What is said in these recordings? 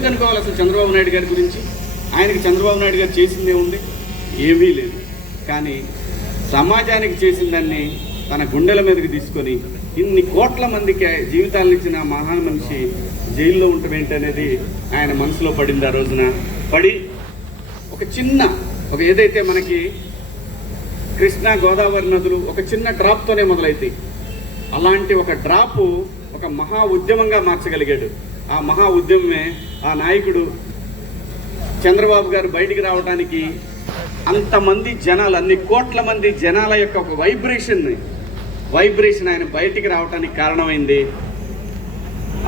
ఎందుకు అనుకోవాలి అసలు చంద్రబాబు నాయుడు గారి గురించి? ఆయనకి చంద్రబాబు నాయుడు గారు చేసిందే ఉంది, ఏమీ లేదు. కానీ సమాజానికి చేసిందాన్ని తన గుండెల మీదకి తీసుకొని ఇన్ని కోట్ల మందికి జీవితాలను ఇచ్చిన మహాన్ మనిషి జైల్లో ఉండటం ఏంటనేది ఆయన మనసులో పడింది. ఆ రోజున పడి ఒక ఏదైతే మనకి కృష్ణా గోదావరి నదులు ఒక చిన్న డ్రాప్తోనే మొదలైతాయి, అలాంటి ఒక డ్రాపు ఒక మహా ఉద్యమంగా మార్చగలిగాడు. ఆ మహా ఉద్యమమే ఆ నాయకుడు చంద్రబాబు గారు బయటికి రావడానికి అంతమంది జనాలు, అన్ని కోట్ల మంది జనాల యొక్క ఒక వైబ్రేషన్ ఆయన బయటికి రావడానికి కారణమైంది.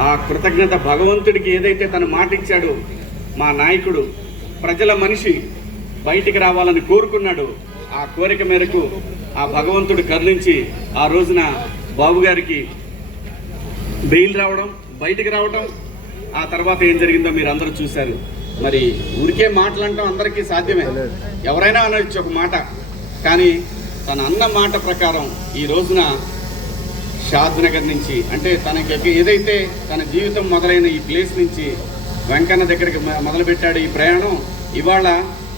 ఆ కృతజ్ఞత భగవంతుడికి ఏదైతే తను మాట ఇచ్చాడో, మా నాయకుడు ప్రజల మనిషి బయటికి రావాలని కోరుకున్నాడు. ఆ కోరిక మేరకు ఆ భగవంతుడు కరుణించి ఆ రోజున బాబు గారికి బెయిల్ రావడం, బయటికి రావడం. ఆ తర్వాత ఏం జరిగిందో మీరు అందరూ చూశారు. మరి ఊరికే మాటలంటాం అందరికీ సాధ్యమే, ఎవరైనా అనొచ్చు ఒక మాట. కానీ తన అన్న మాట ప్రకారం ఈ రోజున షాద్ నగర్ నుంచి, అంటే తనకి ఏదైతే తన జీవితం మొదలైన ఈ ప్లేస్ నుంచి వెంకన్న దగ్గరికి మొదలుపెట్టాడు ఈ ప్రయాణం. ఇవాళ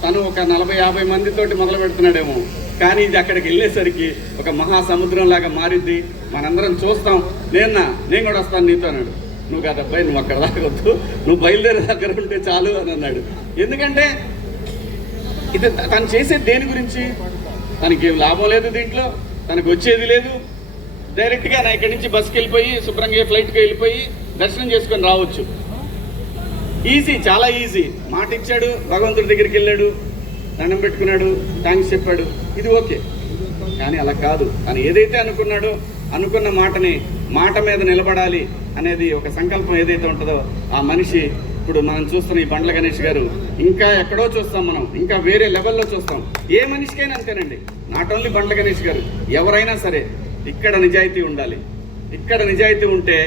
తను ఒక 40-50 మందితోటి మొదలు పెడుతున్నాడేమో, కానీ ఇది అక్కడికి వెళ్ళేసరికి ఒక మహాసముద్రం లాగా మారింది. మనందరం చూస్తాం. నేను కూడా వస్తాను నీతో అన్నాడు. నువ్వు కాదు అబ్బాయి, నువ్వు అక్కడ దాకా వద్దు, నువ్వు బయలుదేరే దగ్గర ఉంటే చాలు అని అన్నాడు. ఎందుకంటే ఇది తను చేసేది దేని గురించి? తనకి ఏం లాభం లేదు దీంట్లో, తనకు వచ్చేది లేదు. డైరెక్ట్గా నా ఇక్కడి నుంచి బస్కి వెళ్ళిపోయి శుభ్రంగా ఫ్లైట్కి వెళ్ళిపోయి దర్శనం చేసుకొని రావచ్చు. ఈజీ, చాలా ఈజీ. మాట ఇచ్చాడు, భగవంతుడి దగ్గరికి వెళ్ళాడు, దండం పెట్టుకున్నాడు, థ్యాంక్స్ చెప్పాడు, ఇది ఓకే. కానీ అలా కాదు. తను ఏదైతే అనుకున్నాడో అనుకున్న మాట మీద నిలబడాలి అనేది ఒక సంకల్పం ఏదైతే ఉంటుందో ఆ మనిషి ఇప్పుడు మనం చూస్తున్న ఈ బండ్ల గణేష్ గారు ఇంకా ఎక్కడో చూస్తాం, మనం ఇంకా వేరే లెవెల్లో చూస్తాం. ఏ మనిషికైనా అంతేనండి, నాట్ ఓన్లీ బండ్ల గణేష్ గారు, ఎవరైనా సరే ఇక్కడ నిజాయితీ ఉండాలి. ఇక్కడ నిజాయితీ ఉంటే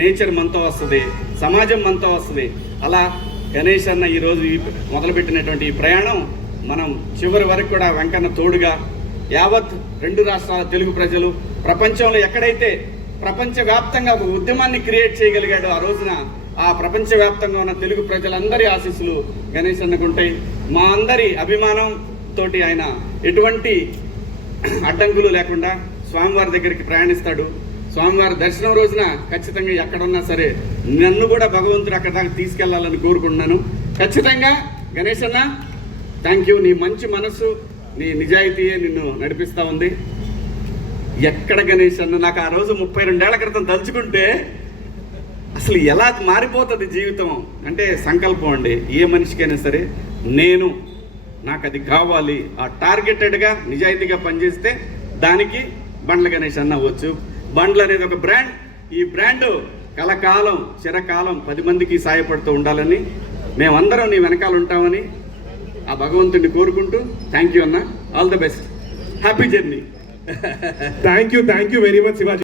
నేచర్ మనతో వస్తుంది, సమాజం మనతో వస్తుంది. అలా గణేష్ అన్న ఈరోజు మొదలుపెట్టినటువంటి ఈ ప్రయాణం మనం చివరి వరకు కూడా వెంకన్న తోడుగా యావత్ 2 రాష్ట్రాల తెలుగు ప్రజలు ప్రపంచంలో ఎక్కడైతే ప్రపంచవ్యాప్తంగా ఒక ఉద్యమాన్ని క్రియేట్ చేయగలిగాడో ఆ రోజున ఆ ప్రపంచవ్యాప్తంగా ఉన్న తెలుగు ప్రజలందరి ఆశీస్సులు గణేష్ అన్నకు ఉంటాయి. మా అందరి అభిమానంతో ఆయన ఎటువంటి అడ్డంకులు లేకుండా స్వామివారి దగ్గరికి ప్రయాణిస్తాడు. స్వామివారి దర్శనం రోజున ఖచ్చితంగా ఎక్కడున్నా సరే నన్ను కూడా భగవంతుడు అక్కడ దాకా తీసుకెళ్లాలని కోరుకుంటున్నాను. ఖచ్చితంగా గణేష్ అన్న, థ్యాంక్ యూ. నీ మంచి మనసు, నీ నిజాయితీయే నిన్ను నడిపిస్తూ ఉంది. ఎక్కడ గణేష్ అన్న, నాకు ఆ రోజు 32 ఏళ్ల క్రితం తలుచుకుంటే అసలు ఎలా మారిపోతుంది జీవితం అంటే సంకల్పం అండి. ఏ మనిషికైనా సరే నాకు అది కావాలి, ఆ టార్గెటెడ్గా నిజాయితీగా పనిచేస్తే దానికి బండ్ల గణేష్ అన్న అవ్వచ్చు. బండ్లు అనేది ఒక బ్రాండ్. ఈ బ్రాండ్ కలకాలం చిరకాలం 10 మందికి సాయపడుతూ ఉండాలని మేమందరం నీ వెనకాల ఉంటామని ఆ భగవంతుడిని కోరుకుంటూ థ్యాంక్ యూ అన్న. All the best, happy journey. Thank you very much Shivaji.